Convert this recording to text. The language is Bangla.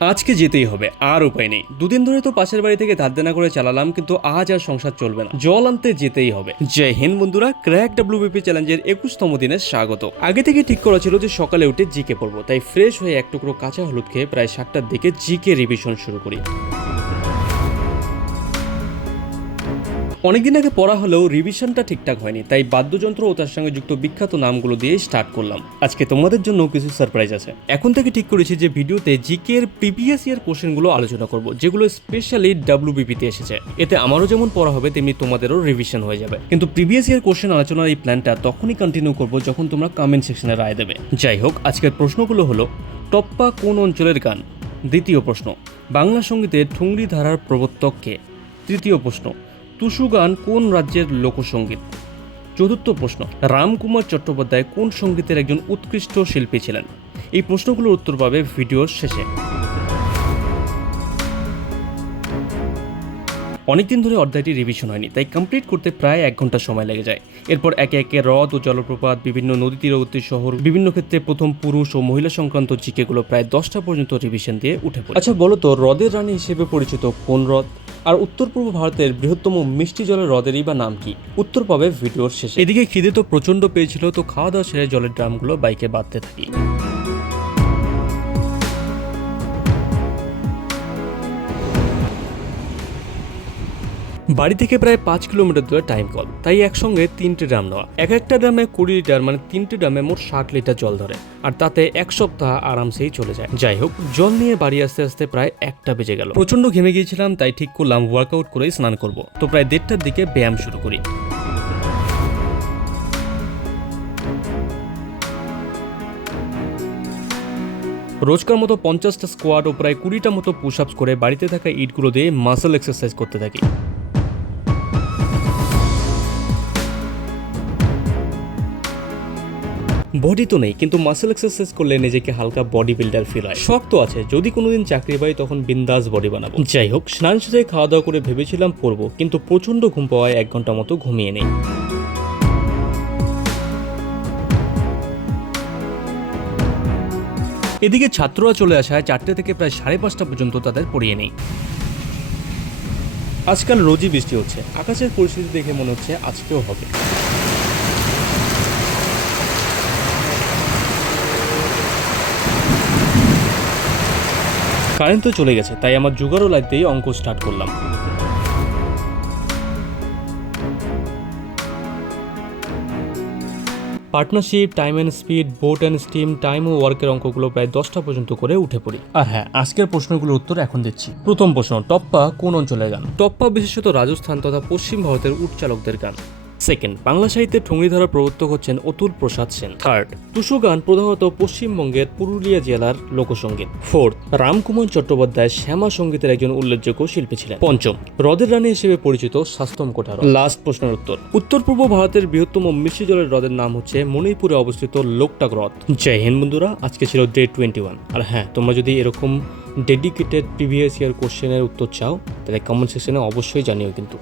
আজকে যেতেই হবে, আর উপায় নেই। দুদিন ধরে তো পাশের বাড়ি থেকে ধার দেনা করে চালালাম, কিন্তু আজ আর সংসার চলবে না, জল আনতে যেতেই হবে। জয় হিন্দ বন্ধুরা, ক্র্যাক ডাব্লিউবিপি চ্যালেঞ্জের 21তম দিনে স্বাগত। আগে থেকে ঠিক করা ছিল যে সকালে উঠে জিকে পড়বো, তাই ফ্রেশ হয়ে এক টুকরো কাঁচা হলুদ খেয়ে প্রায় 7টার দিকে জিকে রিভিশন শুরু করি। অনেকদিন আগে পড়া হলেও রিভিশনটা ঠিকঠাক হয়নি, তাই বাদ্যযন্ত্র ও তার সঙ্গে যুক্ত বিখ্যাত নামগুলো দিয়ে স্টার্ট করলাম। আজকে তোমাদের জন্য কিছু সারপ্রাইজ আছে। এখন থেকে ঠিক করেছি যে ভিডিওতে জিকে এর প্রিভিয়াস ইয়ার কোশ্চেনগুলো আলোচনা করব, যেগুলো স্পেশালি ডাব্লিউবিপিতে এসেছে। এতে আমারও যেমন পড়া হবে, তেমনি তোমাদেরও রিভিশন হয়ে যাবে। কিন্তু প্রিভিয়াস ইয়ার কোশ্চেন আলোচনার এই প্ল্যানটা তখনই কন্টিনিউ করব যখন তোমরা কমেন্ট সেকশনে রায় দেবে। যাই হোক, আজকের প্রশ্নগুলো হলো: টপ্পা কোন অঞ্চলের গান? দ্বিতীয় প্রশ্ন, বাংলা সঙ্গীতে ঠুংরি ধারার প্রবর্তক কে? তৃতীয় প্রশ্ন, টুসু গান কোন রাজ্যের লোকসঙ্গীত? চতুর্থ প্রশ্ন, রামকুমার চট্টোপাধ্যায় কোন সঙ্গীতের একজন উৎকৃষ্ট শিল্পী ছিলেন? এই প্রশ্নগুলোর উত্তর পাবে ভিডিওর শেষে। অনেকদিন ধরে অধ্যায়টি রিভিশন হয়নি, তাই কমপ্লিট করতে প্রায় 1 ঘন্টা সময় লেগে যায়। এরপর একে একে হ্রদ ও জলপ্রপাত, বিভিন্ন নদী তীরবর্তী শহর, বিভিন্ন ক্ষেত্রে প্রথম পুরুষ ও মহিলা সংক্রান্ত জিকেগুলো প্রায় 10টা পর্যন্ত রিভিশন দিয়ে উঠে পড়ে। আচ্ছা বলো তো, হ্রদের রানী হিসেবে পরিচিত কোন হ্রদ? আর উত্তর পূর্ব ভারতের বৃহত্তম মিষ্টি জলের হ্রদেরই বা নাম কি? উত্তর পাবে ভিডিওর শেষে। এদিকে খিদে তো প্রচন্ড পেয়েছিল, তো খাওয়া দাওয়া সেরে জলের ড্রামগুলো বাইকে বাঁধতে থাকি। বাড়ি থেকে প্রায় 5 কিলোমিটার দূরে টাইম কল, তাই একসঙ্গে 3টে ড্রাম নেওয়া। একটা ড্রামে 20 লিটার, মানে 3টে ড্রামে মোট 60 লিটার জল ধরে, আর তাতে 1 সপ্তাহ আরামসেই চলে যায়। যাই হোক, জল নিয়ে বাড়ি আসতে আসতে প্রায় 1টা বেজে গেল। প্রচন্ড ঘেমে গিয়েছিলাম, তাই ঠিক করলাম ওয়ার্কআউট করেই স্নান করব। তো প্রায় 1:30টার দিকে ব্যায়াম শুরু করি। রোজকার মতো 50টা স্কোয়াট ও প্রায় 20টা মতো পুশ আপস করে বাড়িতে থাকা ইটগুলো দিয়ে মাসল এক্সারসাইজ করতে থাকি। বডি তো নেই, কিন্তু মাসেল এক্সারসাইজ করলে নিজেকে হালকা বডি বিল্ডার ফিল হয়। শখ তো আছে, যদি কোনোদিন চাকরি পাই তখন বিন্দাস বডি বানাবো। যাই হোক, স্নান সেরে খাওয়া দাওয়া করে ভেবেছিলাম পড়বো, কিন্তু প্রচন্ড ঘুম পাওয়ায় 1 ঘন্টা মতো ঘুমিয়ে নেই। এদিকে ছাত্ররা চলে আসায় 4টে থেকে প্রায় 5:30টা পর্যন্ত তাদের পড়িয়ে নেই। আজকাল রোজই বৃষ্টি হচ্ছে, আকাশের পরিস্থিতি দেখে মনে হচ্ছে আজকেও হবে। কারেন্ট তো চলে গেছে, তাই আমার জোগাড়ও লাগতেই অঙ্ক স্টার্ট করলাম। Partnership, time and speed, boat and stream, time ও ওয়ার্কের অঙ্কগুলো প্রায় 10টা পর্যন্ত করে উঠে পড়ি। আর হ্যাঁ, আজকের প্রশ্নগুলোর উত্তর এখন দিচ্ছি। প্রথম প্রশ্ন, টপ্পা কোন অঞ্চলের গান? টপ্পা বিশেষত রাজস্থান তথা পশ্চিম ভারতের উট চালকদের গান। সেকেন্ড, বাংলা সাহিত্যে ঠুংরি ধারার প্রবর্তক হচ্ছেন অতুল প্রসাদ সেন। থার্ড, টুসু গান প্রধানত পশ্চিমবঙ্গের পুরুলিয়া জেলার লোকসঙ্গীত। ফোর্থ, রামকুমার চট্টোপাধ্যায় শ্যামা সঙ্গীতের একজন উল্লেখযোগ্য শিল্পী ছিলেন। পঞ্চম, হ্রদের রানী হিসেবে পরিচিত শাস্তম কোঠার। লাস্ট প্রশ্নের উত্তর, উত্তর পূর্ব ভারতের বৃহত্তম মিষ্টি জলের হ্রদের নাম হচ্ছে মণিপুরে অবস্থিত লোকটাক হ্রদ। জয় হিন্দ বন্ধুরা, আজকে ছিল ডে 21। আর হ্যাঁ, তোমরা যদি এরকম ডেডিকেটেড প্রিভিয়াস ইয়ার কোশ্চেনের উত্তর চাও, তাহলে কমেন্ট সেকশনে অবশ্যই জানিও কিন্তু।